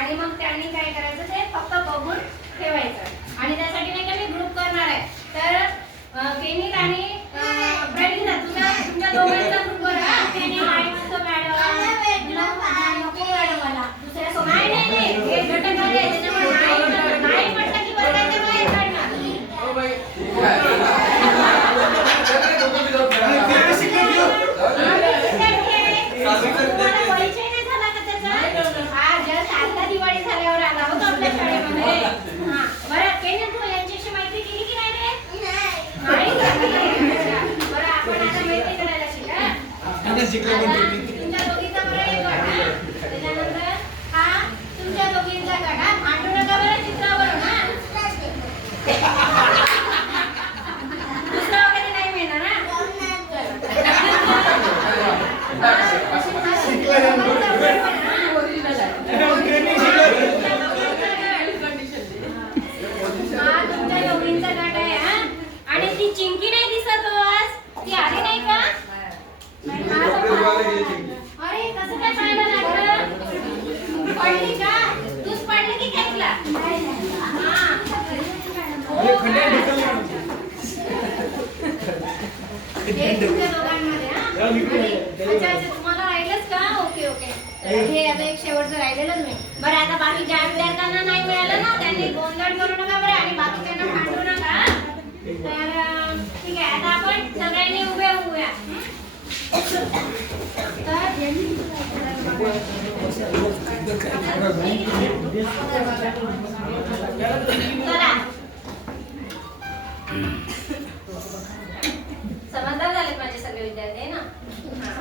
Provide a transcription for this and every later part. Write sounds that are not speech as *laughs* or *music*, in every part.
आणि मग त्यांनी काय करायचं ते फक्त बघून ठेवायचं. आणि त्यासाठी नाही का मी ग्रुप करणार आहे. तर केनिक आणि ब्रेडिंग तुमच्या तुमच्या chicle con तुम्हाला राहिलंच का ओके ओके हे आता एक शेवटचं राहिलेलंच नाही बरं आता बाकी ज्या विद्यार्थ्यांना नाही मिळालं ना त्यांनी गोंधळ करू नका बरं आणि बाकी त्यांना भांडू ठीक आहे आता आपण सगळ्यांनी उभ्या होऊया चला.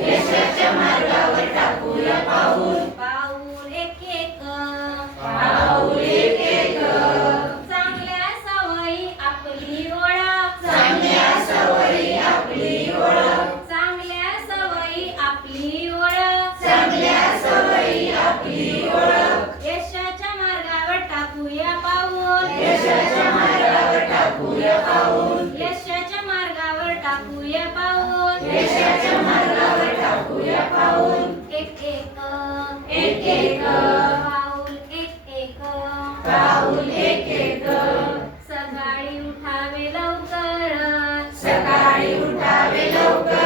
यशाच्या मार्गावर टाकूया पाऊल. उठावे लवकर सकाळी उठावे लवकर.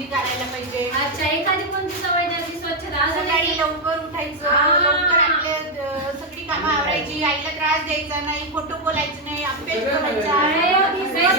भाजी करायला पाहिजे. अच्छा एखादी कोणती सवय त्याची स्वच्छता? सकाळी लवकर उठायचं लवकर आपल्या सगळी काम आवरायची आईला त्रास द्यायचा नाही फोटो बोलायचं नाही अभ्यास करायचा.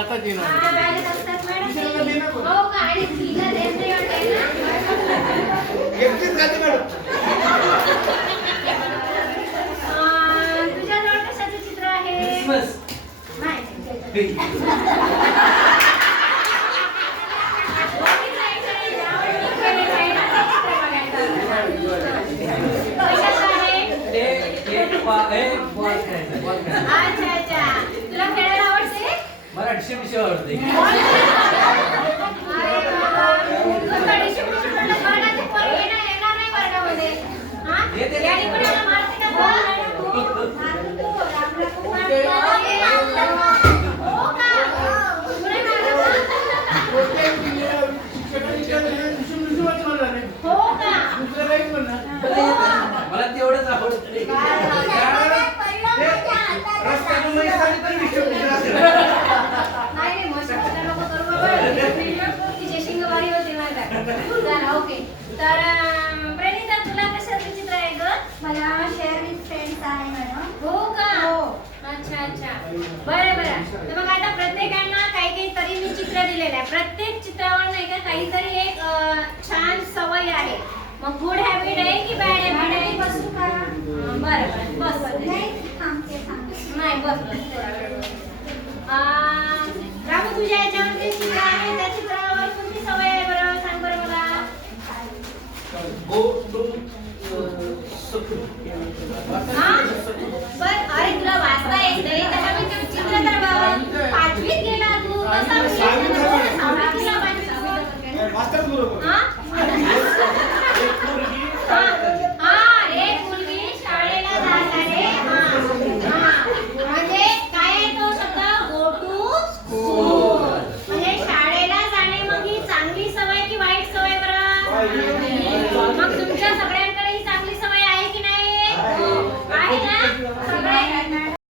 जातात हो एकटीच खाते मॅडम. तुझ्याजवळ कशाचं चित्र आहे. *laughs* केलाय. प्रत्येक चित्रावर नाही का काहीतरी एक छान सवय आहे. मग गुड हॅबिट आहे की बॅड हॅबिट आहे? बसू बरं बरं. बस 물어보는